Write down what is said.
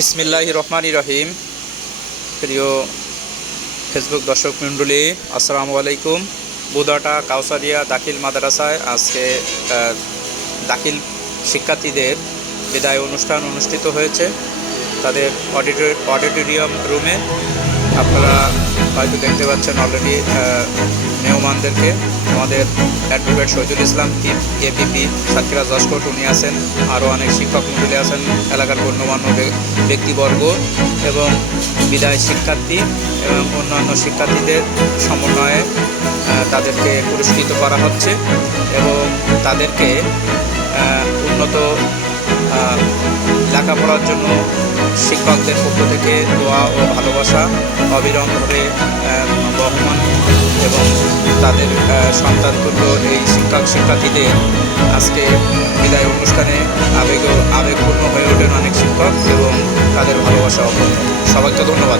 বিসমিল্লাহির রহমানির রহিম। প্রিয় ফেসবুক দর্শক মণ্ডলী, আসসালামু আলাইকুম। বুদাটা কাউসারিয়া দাখিল মাদ্রাসায় আজকে দাখিল শিক্ষার্থীদের বিদায় অনুষ্ঠান অনুষ্ঠিত হয়েছে তাদের অডিটোরিয়াম রুমে। আপনারা হয়তো দেখতে পাচ্ছেন অলরেডি মেহমানদেরকে। আমাদের advocate Shahidul Islam APP Satkhira judge court উনি আছেন, আরও অনেক শিক্ষক মণ্ডলী আছেন, এলাকার গণ্যমান্য ব্যক্তিবর্গ এবং বিদায় শিক্ষার্থী এবং অন্যান্য শিক্ষার্থীদের সমন্বয়ে তাদেরকে পুরস্কৃত করা হচ্ছে এবং তাদেরকে উন্নত লেখাপড়ার জন্য শিক্ষকদের পক্ষ থেকে দোয়া ও ভালোবাসা অবিরামভাবে বহমান এবং তাদের সন্তানতুল্য এই শিক্ষার্থীদের আজকে বিদায় অনুষ্ঠানে আবেগপূর্ণ হয়ে ওঠেন অনেক শিক্ষক এবং তাদের ভালোবাসা অপূর্ণ। সবাইকে ধন্যবাদ।